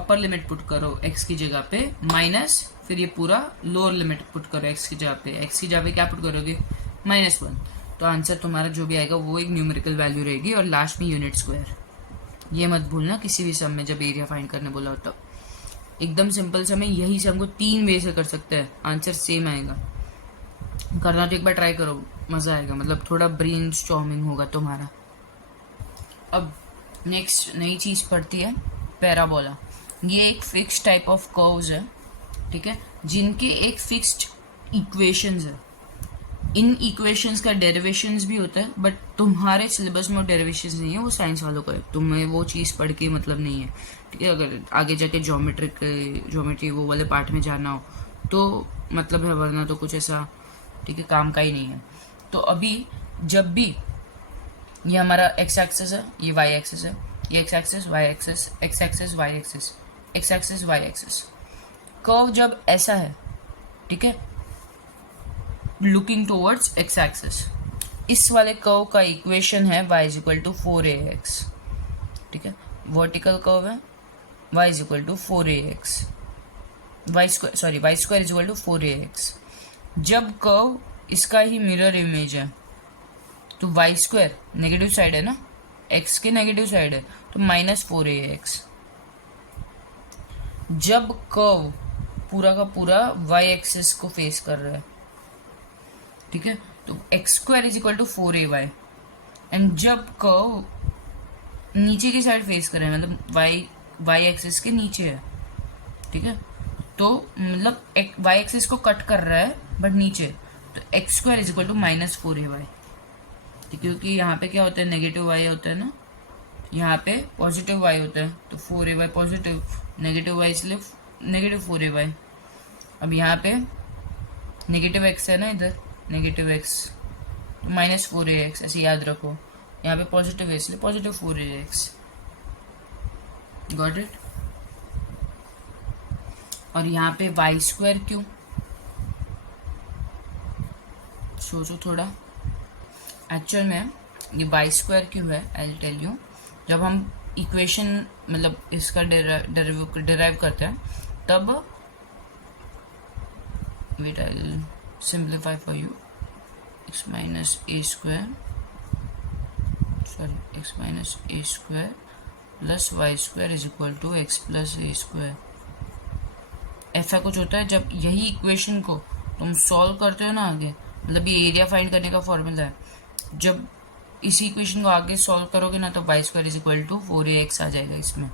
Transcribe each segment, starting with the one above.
Upper limit put करो x की जगह पे माइनस, फिर ये पूरा लोअर लिमिट पुट करो x की जगह पे। x की जगह पे क्या पुट करोगे? -1। तो आंसर तुम्हारा जो भी आएगा वो एक न्यूमेरिकल वैल्यू रहेगी और लास्ट में यूनिट स्क्वायर। ये मत भूलना किसी भी सम में जब एरिया फाइंड करने बोला हो तब। एकदम सिंपल सम है, यही सम को 3 वे से कर सकते हैं, आंसर सेम आएगा। करना तो एक बार ट्राई करो, मजा आएगा, मतलब थोड़ा ब्रेन स्टॉर्मिंग होगा तुम्हारा। अब नेक्स्ट नई चीज पढ़ती है पैराबोला। ये एक फिक्स टाइप ऑफ कर्व्स है, ठीक है, जिनके एक फिक्स्ड इक्वेशंस है। इन इक्वेशंस का डेरिवेशंस भी होता है, बट तुम्हारे सिलेबस में डेरिवेशंस नहीं है, वो साइंस वालों का है, तुम्हें वो चीज़ पढ़ के मतलब नहीं है, ठीक है। अगर आगे जाके ज्योमेट्री वो वाले पार्ट में जाना हो तो मतलब है, वरना तो कुछ ऐसा, ठीक है, काम का ही नहीं है। तो अभी जब भी ये हमारा एक्स एक्सिस है, ये वाई एक्सिस है, ये X axis Y axis, X axis Y axis, X axis Y axis. Curve जब ऐसा है, ठीक है, लुकिंग टूवर्ड्स एक्स एक्सिस, इस वाले कर्व का इक्वेशन है y is equal to 4ax, ठीक है। वर्टिकल कर्व है y is equal to 4ax, y square is equal to 4ax। जब कर्व इसका ही मिरर इमेज है तो y स्क्वायर नेगेटिव साइड है ना, x के नेगेटिव साइड है, तो -4ax। जब कर्व पूरा का पूरा y एक्सिस को फेस कर रहा है, ठीक है, तो X square is equal to 4ay। And जब कर्व नीचे की साइड फेस कर रहे हैं, मतलब y एक्सिस के नीचे है, ठीक है, तो मतलब y एक्सिस को कट कर रहा है बट नीचे, तो X square is equal to -4ay, ठीक है। क्योंकि यहाँ पे क्या होता है, नेगेटिव y होता है ना, यहाँ पे पॉजिटिव y होता है, तो 4ay पॉजिटिव, नेगेटिव y इसलिए नेगेटिव 4ay। अब यहाँ पे नेगेटिव x है ना, इधर नेगेटिव x, -4ax, ऐसे याद रखो। यहाँ पे पॉजिटिव है इसलिए पॉजिटिव 4ax। Got it. और यहाँ पे वाई स्क्वायर क्यों, सोचो थोड़ा। एक्चुअल में ये वाई स्क्वायर क्यों है, आई विल टेल यू। जब हम इक्वेशन मतलब इसका डिराइव करते हैं तब, wait I will simplify for you, x minus a square plus y square is equal to x plus a square। ऐसा कुछ होता है जब यही इक्वेशन को तुम सॉल्व करते हो ना आगे, मतलब ये एरिया फाइंड करने का फॉर्मूला है, जब इसी इक्वेशन को आगे सॉल्व करोगे ना तो y square is equal to 4ax आ जाएगा इसमें।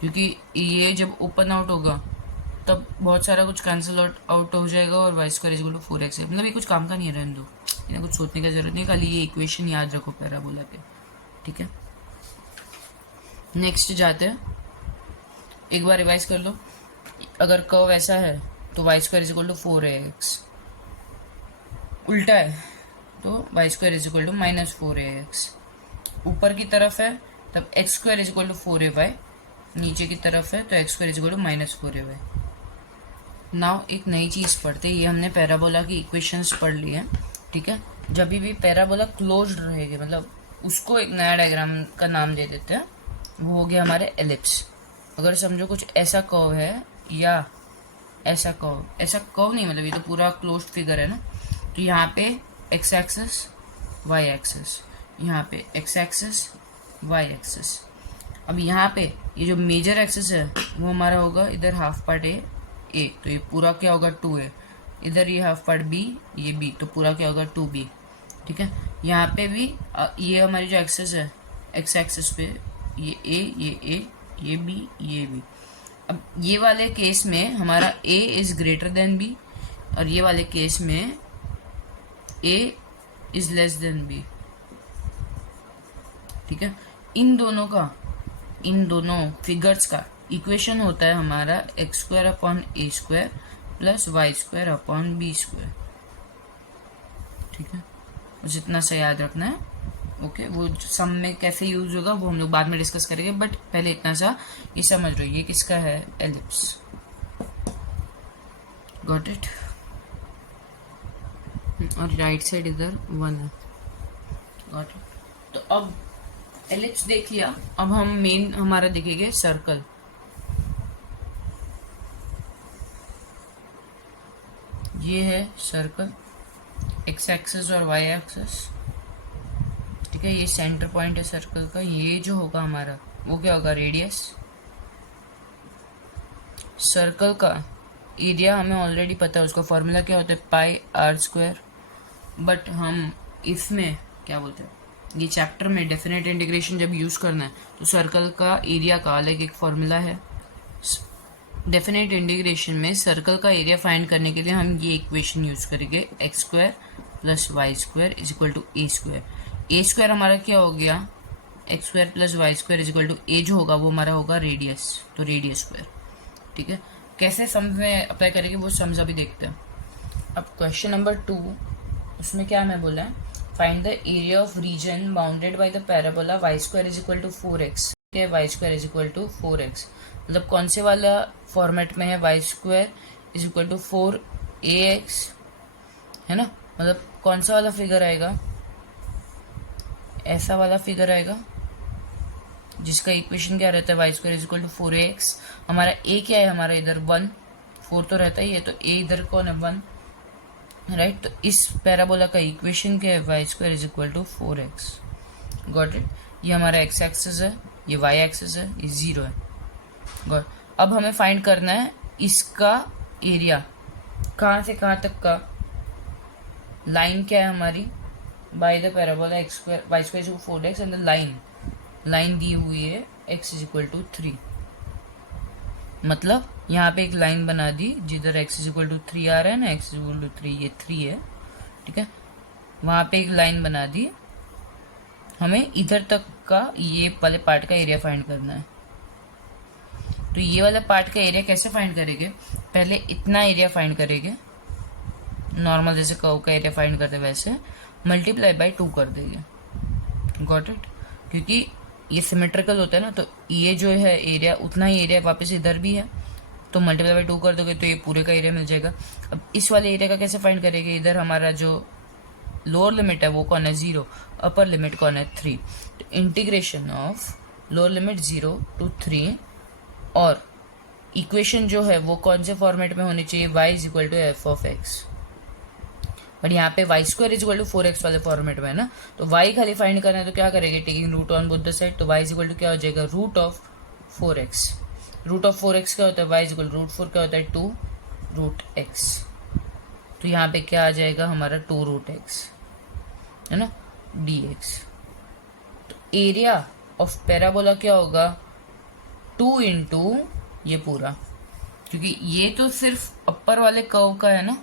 क्योंकि ये जब ओपन आउट होगा तब बहुत सारा कुछ कैंसिल आउट हो जाएगा और y square is equal to 4x। मतलब ये कुछ काम का नहीं है, रहने दो, इन्हें कुछ सोचने की जरूरत नहीं, खाली ये इक्वेशन याद रखो पैराबोला के, ठीक है। नेक्स्ट जाते हैं, एक बार रिवाइज कर लो। अगर कर्व ऐसा है तो y square is equal to 4ax, उल्टा है तो y square is equal to -4ax। ऊपर की तरफ है तब x square is equal to 4ay, नीचे की तरफ है तो x square is equal to -4ay। Now एक नई चीज पढ़ते हैं, ये हमने पैराबोला की इक्वेशंस पढ़ ली है, ठीक है। जब भी पैराबोला क्लोज्ड रहेगी, मतलब उसको एक नया डायग्राम का नाम दे देते हैं, वो हो गया हमारे एलिप्स। अगर समझो कुछ ऐसा कर्व है या ऐसा कर्व नहीं, मतलब ये तो पूरा क्लोज्ड फिगर है ना, तो यहाँ पे एक्स एक्सिस वाई एक्सिस, यहाँ पे एक्स एक्सिस वाई एक्सिस। अब यहाँ पे ये जो मेजर एक्सिस है वो हमारा होगा इधर हाफ पार्ट ए, तो ये पूरा क्या होगा 2a, इधर ये हाफ पार्ट बी, ये b, तो पूरा क्या होगा 2b, ठीक है। यहाँ पे भी ये हमारी जो एक्सिस है, एक्स एक्सिस पे ये a, ये b, ये b। अब ये वाले केस में हमारा a is greater than b और ये वाले केस में a is less than b, ठीक है। इन दोनों फिगर्स का इक्वेशन होता है हमारा x square upon a square plus y square upon b square, ठीक है। बस इतना सा याद रखना है, ओके। वो सम में कैसे यूज होगा वो हम लोग बाद में डिस्कस करेंगे, बट पहले इतना सा ये समझ लो, ये किसका है, एलिप्स। Got it. और राइट साइड इधर 1 है, गॉट इट। तो अब एलिप्स देख लिया, अब हम मेन हमारा देखेंगे सर्कल। ये है सर्कल, एक्स एक्सिस और वाई एक्सिस, ठीक है। ये सेंटर पॉइंट है सर्कल का। ये जो होगा हमारा वो क्या होगा, रेडियस। सर्कल का एरिया हमें ऑलरेडी पता है, उसका फॉर्मूला क्या होता है, पाई आर स्क्वायर। बट हम इसमें क्या बोलते हैं, ये चैप्टर में डेफिनेट इंटीग्रेशन जब यूज करना है तो सर्कल का एरिया का अलग एक फॉर्मूला है। डेफिनेट इंटीग्रेशन में सर्कल का एरिया फाइंड करने के लिए हम ये इक्वेशन यूज करेंगे, x square plus y square is equal to a square. A square हमारा क्या हो गया, x square plus y square is equal to a जो होगा वो हमारा होगा रेडियस, तो रेडियस स्क्वायर, ठीक है। कैसे सम्स में अप्लाई करेंगे वो सम्स अभी देखते हैं। अब क्वेश्चन नंबर 2, उसमें क्या हमें बोला है, find the area of region bounded by the parabola y square is equal to 4x, ठीक है। Y square is equal to 4x, मतलब कौन से वाला फॉर्मेट में है, y square is equal to 4ax, है ना। मतलब कौन सा वाला फिगर आएगा, ऐसा वाला फिगर आएगा जिसका इक्वेशन क्या रहता है, y square is equal to 4ax। हमारा a क्या है, हमारा इधर 1, 4 तो रहता ही है, तो a इधर कौन है, 1, राइट। तो इस पैराबोला का इक्वेशन क्या है, y square is equal to 4x। Got it. ये हमारा x एक्सिस है, ये y एक्सिस है, ये 0 है। गॉट। अब हमें फाइंड करना है इसका एरिया, कहाँ से कहाँ तक का। लाइन क्या है हमारी, by the parabola x square y square is equal to 4x and the line दी हुई है x इज इक्वल टू 3। मतलब यहाँ पे एक लाइन बना दी जिधर x इज इक्वल टू 3 आ रहा है ना, x इज इक्वल टू 3, ये 3 है, ठीक है। वहाँ पे एक लाइन बना दी, हमें इधर तक का ये वाले पार्ट का एरिया फाइंड करना है। तो ये वाला पार्ट का एरिया कैसे फाइंड करेंगे, पहले इतना एरिया फाइंड करेंगे, नॉर्मल जैसे कर्व का एरिया फाइंड करते वैसे, मल्टीप्लाई बाय 2 कर देंगे। Got it. क्योंकि ये सिमेट्रिकल होता है ना, तो ये जो है एरिया उतना ही एरिया वापस इधर भी है, तो मल्टीप्लाई बाय 2 कर दोगे तो ये पूरे का एरिया मिल जाएगा। अब इस वाले एरिया का कैसे फाइंड करेंगे, इधर हमारा जो लोअर लिमिट है वो कौन है, 0, अपर लिमिट कौन है, 3। तो integration of lower limit 0 to 3, और इक्वेशन जो है वो कौन से फॉर्मेट में होनी चाहिए, y is equal to f of x. But यहाँ पे y square is equal to 4x वाले फॉर्मेट में है ना, तो y खाली फाइंड करना है, तो क्या करेंगे, taking root on both the side, तो y इज इक्वल टू क्या हो जाएगा, root of 4x। Root of 4x क्या होता है, y इज इक्वल रूट 4 क्या होता है, 2 रूट x। तो यहाँ पे क्या आ जाएगा हमारा 2 रूट x, है ना, dx। तो एरिया ऑफ पैराबोला क्या होगा, 2 इंटू ये पूरा, क्योंकि ये तो सिर्फ अपर वाले कर्व का है ना,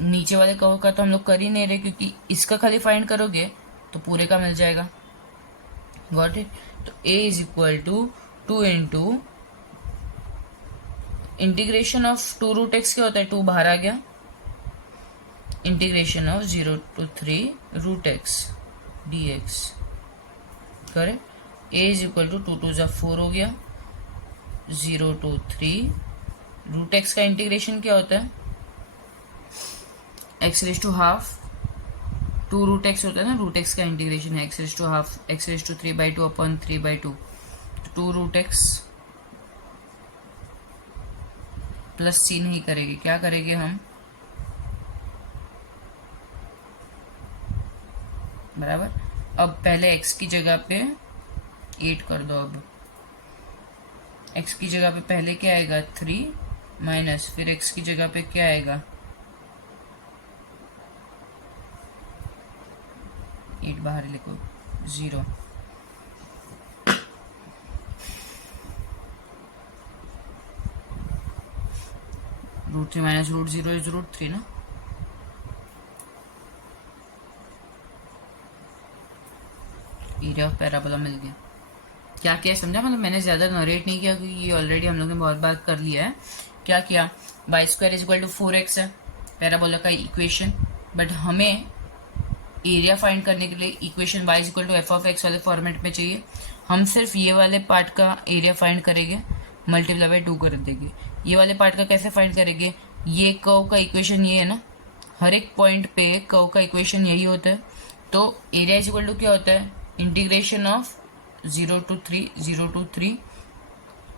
नीचे वाले कर्व का तो हम लोग कर ही नहीं रहे, क्योंकि इसका खाली फाइंड करोगे तो पूरे का मिल जाएगा। Got it. तो a is equal to 2 into integration of 2 root x क्या होता है, 2 बाहर आ गया, integration of 0 to 3 root x dx करे, a इज इक्वल टू 2 2 4 हो गया, 0 to 3 रूट एक्स का इंटीग्रेशन क्या होता है, x raise to half 2 root x होता है ना, रूट एक्स का इंटीग्रेशन है x raise to half x raise to 3/2 upon 3/2, 2 root x plus c नहीं करेंगे, क्या करेंगे हम, बराबर। अब पहले x की जगह पे 8 कर दो, अब x की जगह पे पहले क्या आएगा 3 माइनस, फिर x की जगह पे क्या आएगा 8 बाहर लिखो 0, root 3 minus root 0 is root 3 ना। एरिया ऑफ पैराबोला मिल गया। क्या किया समझा, मतलब मैंने ज्यादा नरेट नहीं किया क्योंकि ये ऑलरेडी हम लोग ने बहुत बार कर लिया है। क्या किया, y square is equal to 4x है पैराबोला का इक्वेशन, बट हमें एरिया फाइंड करने के लिए equation y is equal to f of x वाले फॉर्मेट में चाहिए। हम सिर्फ ये वाले पार्ट का एरिया फाइंड करेंगे, मल्टीप्लाई बाय 2 कर देंगे। ये वाले पार्ट का कैसे फाइंड करेंगे, ये कर्व का इक्वेशन ये है ना, हर एक पॉइंट पे कर्व का इक्वेशन यही होता है। तो एरिया इज इक्वल टू क्या होता है, इंटीग्रेशन ऑफ 0 to 3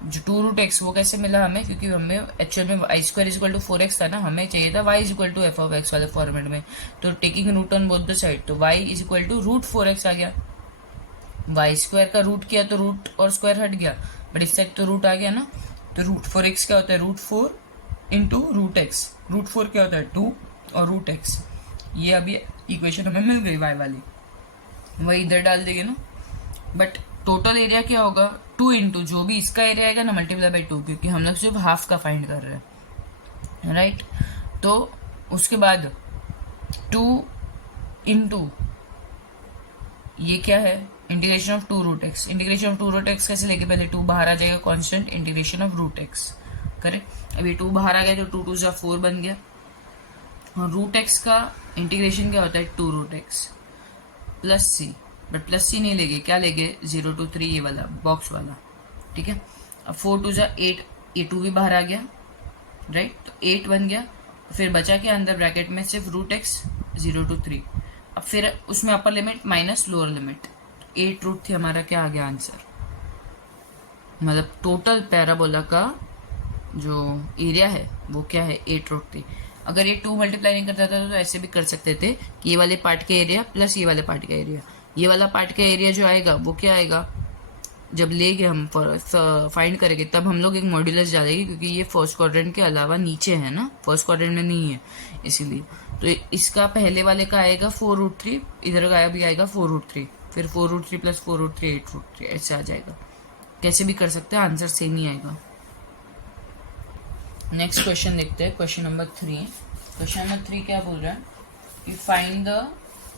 जो 2√x वो कैसे मिला हमें, क्योंकि हमें एक्चुअल में y square is equal to 4x था ना, हमें चाहिए था y is equal to f(x) वाले फॉर्मेट में। तो taking root on both the side, तो y is equal to √4x आ गया। y स्क्वायर का रूट किया तो रूट और स्क्वायर हट गया, बट इस साइड तो रूट आ गया ना। तो √4x क्या होता है, √4 इंटू √x। √4 क्या होता है 2 और √x। ये अभी इक्वेशन हमें मिल गई y वाली, वही इधर डाल देंगे ना। बट टोटल एरिया क्या होगा, 2 इंटू जो भी इसका एरिया आएगा ना मल्टीप्लाई बाई 2, क्योंकि हम लोग सिर्फ हाफ का फाइंड कर रहे हैं, राइट। तो उसके बाद 2 इंटू ये क्या है, integration of 2√x। Integration of 2√x कैसे लेके, पहले 2 बाहर आ जाएगा, constant integration of √x, correct. अभी 2 बाहर आ गया तो 2 2 4 बन गया। और √x का इंटीग्रेशन क्या होता है 2√x plus c, but plus c नहीं लेंगे, क्या लेंगे 0 to 3 ये वाला बॉक्स वाला, ठीक है। अब 4 2 8, ये 2 भी बाहर आ गया, राइट। तो 8 बन गया, फिर बचा के अंदर ब्रैकेट में सिर्फ √x 0 to 3। अब फिर उसमें upper limit minus lower limit, 8 root थी हमारा, क्या आ गया आंसर, मतलब टोटल पैराबोला का जो एरिया है वो क्या है 8 रूट थी। अगर ये 2 मल्टीप्लाई नहीं करता था तो ऐसे भी कर सकते थे कि ये वाले पार्ट के एरिया प्लस ये वाले पार्ट का एरिया, ये वाला पार्ट का एरिया जो आएगा वो क्या आएगा, जब लेंगे हम फाइंड करेंगे तब हम लोग एक मॉड्यूलस डालेंगे, क्योंकि ये फर्स्ट क्वाड्रेंट के अलावा नीचे है ना, फर्स्ट क्वाड्रेंट में नहीं है इसीलिए। तो इसका पहले वाले का आएगा 4√3, इधर का भी आएगा 4√3, फिर 4√3 प्लस 4√3 8√3, ऐसे आ जाएगा। कैसे भी कर सकते हैं, आंसर सेम ही आएगा। नेक्स्ट क्वेश्चन देखते हैं, क्वेश्चन नंबर 3। क्वेश्चन नंबर 3 क्या बोल रहा है कि find the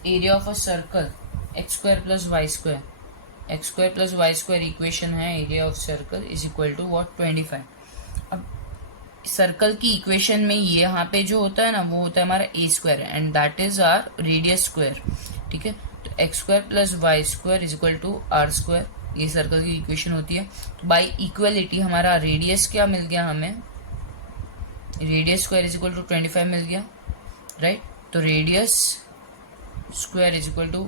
area of a circle x² plus y²। x² plus y² equation है, area of circle is equal to what 25। अब सर्कल की इक्वेशन में ये यहाँ पे जो होता है ना वो होता है हमारा a² and that is r radius square, ठीक है। तो x² plus y² is equal to r², ये सर्कल की इक्वेशन होती है। तो बाई इक्वलिटी हमारा रेडियस क्या मिल गया हमें, radius square is equal to 25 मिल गया, राइट। तो radius square is equal to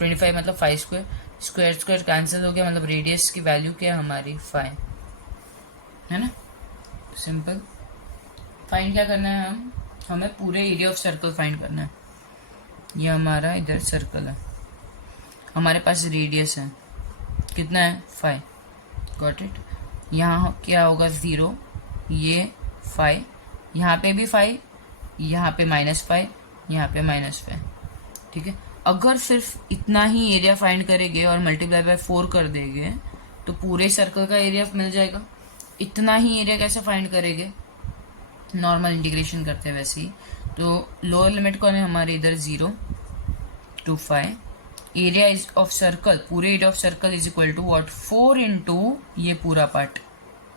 25 मतलब 5 स्क्वायर, स्क्वायर स्क्वायर कैंसिल हो गया, मतलब रेडियस की वैल्यू क्या है हमारी 5, है ना, सिंपल। फाइंड क्या करना है, हमें पूरे एरिया ऑफ सर्कल फाइंड करना है। ये हमारा इधर सर्कल है, हमारे पास रेडियस है कितना है 5, गॉट इट। यहाँ क्या होगा 0, ये 5, यहाँ पे भी 5, यहाँ पे -5, यहाँ पे -5, ठीक है। अगर सिर्फ इतना ही एरिया फाइंड करेंगे और मल्टीप्लाई बाय 4 कर देंगे तो पूरे सर्कल का एरिया मिल जाएगा। इतना ही एरिया कैसे फाइंड करेंगे, नॉर्मल इंटीग्रेशन करते हैं वैसे ही। तो लोअर लिमिट कौन है हमारे इधर 0 to 5, area is of circle, पूरे area of circle is equal to what 4 into ये पूरा पार्ट,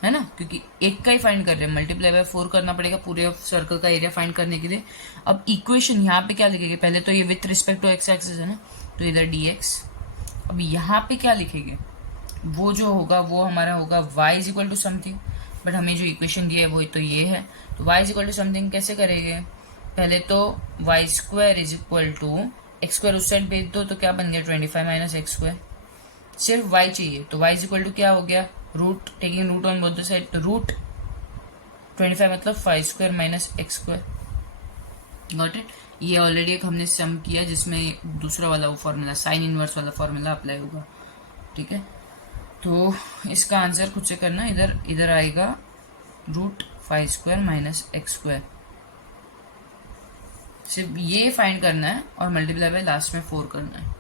है ना, क्योंकि एक का ही फाइंड कर रहे हैं, मल्टीप्लाई बाय 4 करना पड़ेगा पूरे सर्कल का एरिया फाइंड करने के लिए। अब इक्वेशन यहाँ पे क्या लिखेंगे, पहले तो ये with respect to x axis है ना, तो इधर dx। अब यहाँ पे क्या लिखेंगे, वो जो होगा वो हमारा होगा y is equal to something, but हमें जो इक्वेशन दिया है वो तो ये है। तो y is equal to something कैसे करेंगे, पहले तो y² is equal to x² उस साइड भेज दो तो क्या बन गया 25 माइनस x², सिर्फ y चाहिए। तो y इज इक्वल टू क्या हो गया, root taking root on both the side, तो रूट 25 मतलब 5² माइनस x², गॉट इट। ये ऑलरेडी एक हमने सम किया जिसमें दूसरा वाला वो फॉर्मूला साइन इनवर्स वाला फॉर्मूला अप्लाई होगा, ठीक है। तो इसका आंसर खुद से करना, इधर आएगा रूट 5² माइनस x², सिर्फ ये फाइंड करना है और मल्टीप्लाई बाय लास्ट में 4 करना है।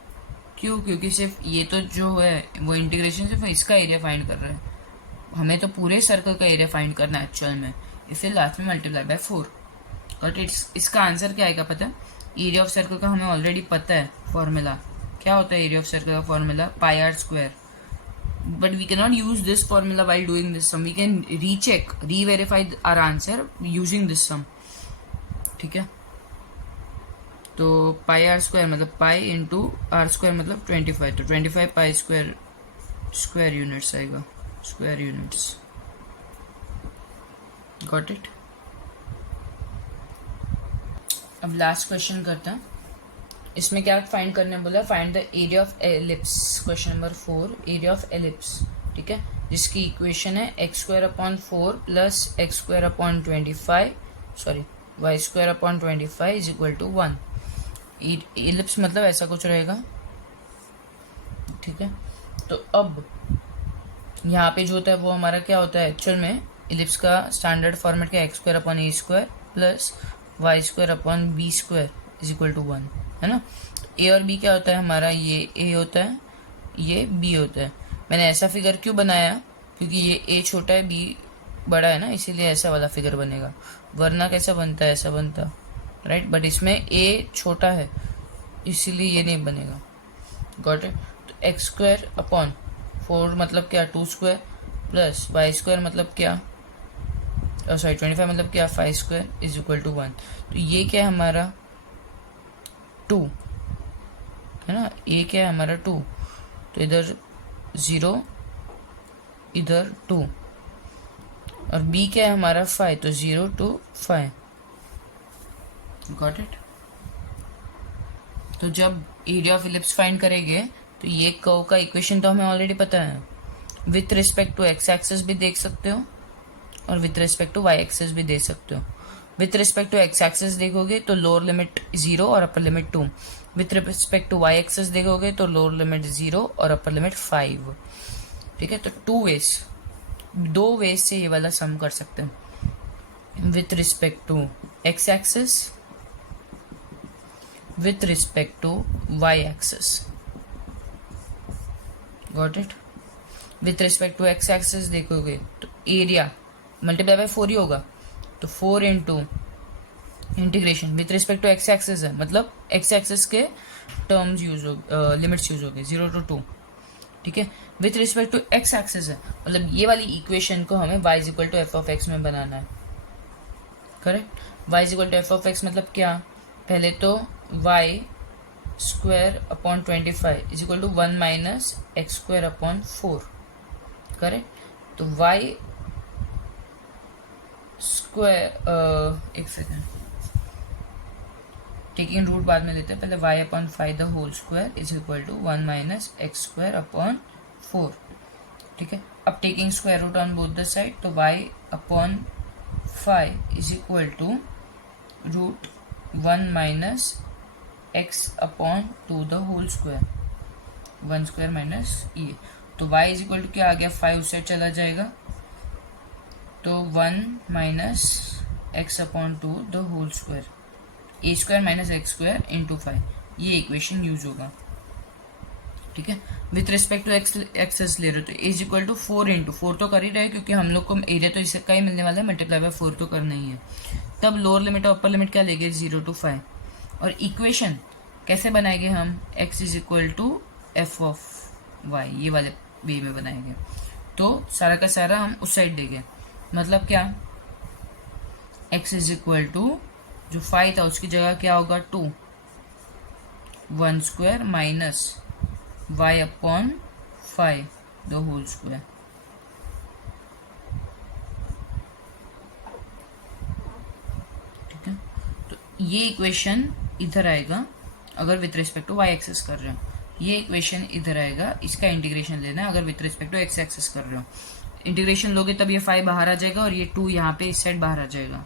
क्यों, क्योंकि सिर्फ ये तो जो है वो इंटीग्रेशन सिर्फ इसका एरिया फाइंड कर रहा है, हमें तो पूरे सर्कल का एरिया फाइंड करना है एक्चुअल में, इसलिए लास्ट में मल्टीप्लाई बाय 4। बट इसका आंसर क्या आएगा पता है, एरिया ऑफ सर्कल का हमें ऑलरेडी पता है फॉर्मूला, क्या होता है एरिया ऑफ सर्कल का formula πr², but we can not use this formula while doing this sum, we can recheck reverify our answer using this sum, ठीक है। तो πr² मतलब पाई इंटू r² मतलब 25, तो 25 π² स्क्वायर यूनिट्स आएगा, square units, got it. अब last question करते हैं, इसमें क्या फाइंड करने बोला, find the area of ellipse, question number 4, area of ellipse, ठीक है, जिसकी इक्वेशन है x square upon 4 plus x square upon 25 sorry y square upon 25 is equal to 1। Ellipse मतलब ऐसा कुछ रहेगा, ठीक है। तो अब यहाँ पे जो होता है वो हमारा क्या होता है एक्चुअल में, इलिप्स का स्टैंडर्ड फॉर्मेट क्या, x square upon a square plus y square upon b square is equal to 1, है ना। ए और बी क्या होता है हमारा, ये ए होता है, ये बी होता है। मैंने ऐसा फिगर क्यों बनाया, क्योंकि ये ए छोटा है बी बड़ा है ना, इसीलिए ऐसा वाला फिगर बनेगा, वरना कैसा बनता है, ऐसा बनता, राइट। बट इसमें ए छोटा है इसीलिए ये नहीं बनेगा, गॉट इट। तो एक्स स्क्वायर अपॉन 4 मतलब क्या, 2 स्क्वायर प्लस वाई स्क्वायर मतलब क्या, सॉरी 25 मतलब क्या, 5 स्क्वायर इज इक्वल टू 1। तो ये क्या है हमारा 2, है ना, ए क्या है हमारा 2, तो इधर 0 इधर 2, और बी क्या है हमारा 5, तो 0 to 5, गॉट इट। तो जब एरिया ऑफ इलिप्स फाइंड करेंगे तो ये कर्व का इक्वेशन तो हमें ऑलरेडी पता है, with respect to x axis भी देख सकते हो और with respect to y axis भी देख सकते हो। With respect to x axis देखोगे तो लोअर लिमिट 0 और upper limit 2, with respect to y axis देखोगे तो लोअर लिमिट 0 और अपर लिमिट 5, ठीक है। तो 2 वेज से ये वाला सम कर सकते हैं, with respect to x axis, with respect to y axis, got it. With respect to x axis देखोगे तो एरिया मल्टीप्लाई बाय 4 ही होगा, तो 4 into integration with respect to x axis है, मतलब एक्स एक्सिस के टर्म्स यूज हो, limits use हो गए 0 to 2, ठीक है। With respect to x axis है, मतलब ये वाली इक्वेशन को हमें y is equal to f of x में बनाना है, correct. y is equal to f of x मतलब क्या, पहले तो y square upon 25 is equal to 1 minus x square upon 4, correct. तो y स्क्वायर एक सेकेंड, टेकिंग रूट बाद में लेते हैं, पहले y upon 5 the whole square is equal to 1 minus x square upon 4, ठीक है। अब taking square root on both the side, तो y upon 5 is equal to root 1 minus x upon 2 the whole square, 1 square minus ये, तो y is equal to क्या आ गया, 5 उस side चला जाएगा, तो 1 minus x upon 2 the whole square, a square minus x square into 5, ये equation use होगा, ठीक है। With respect to x axis ले रहे हो तो a is equal to 4 into 4 तो कर ही रहे, क्योंकि हम लोग को एरिया तो इसका ही मिलने वाला है, मल्टीप्लाई बाय 4 तो करना ही है। तब लोअर लिमिट और अपर लिमिट क्या लेंगे, 0 to 5, और इक्वेशन कैसे बनाएंगे हम, x is equal to f of y, ये वाले वे में बनाएंगे। तो सारा का सारा हम उस साइड देंगे, मतलब क्या, x इज इक्वल टू जो 5 था उसकी जगह क्या होगा 2, 1 square minus y upon 5 the whole square, ठीक है। तो ये इक्वेशन इधर आएगा अगर with respect to y axis कर रहे हो, ये इक्वेशन इधर आएगा, इसका इंटीग्रेशन लेना है अगर with respect to x axis कर रहे हो। इंटीग्रेशन लोगे तब ये 5 बाहर आ जाएगा और ये 2 यहाँ पे इस साइड बाहर आ जाएगा,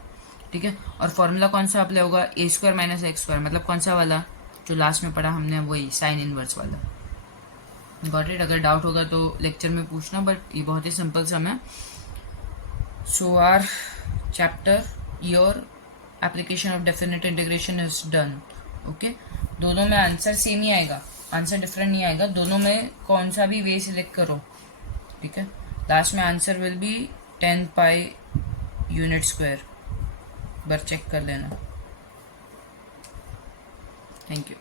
ठीक है। और फॉर्मूला कौन सा अप्लाई होगा, ए स्क्वायर माइनस एक्स स्क्वायर, मतलब कौन सा वाला जो लास्ट में पढ़ा हमने, वही साइन इनवर्स वाला, गॉट इट। अगर डाउट होगा तो लेक्चर में पूछना, बट ये बहुत ही सिंपल सम है। So our chapter your application of definite integration is done, okay. दोनों में आंसर सेम ही आएगा, आंसर डिफरेंट नहीं आएगा, दोनों में कौन सा भी वे सिलेक्ट करो, ठीक है। लास्ट में answer will be 10 pi unit square, बार चेक कर लेना, थैंक यू।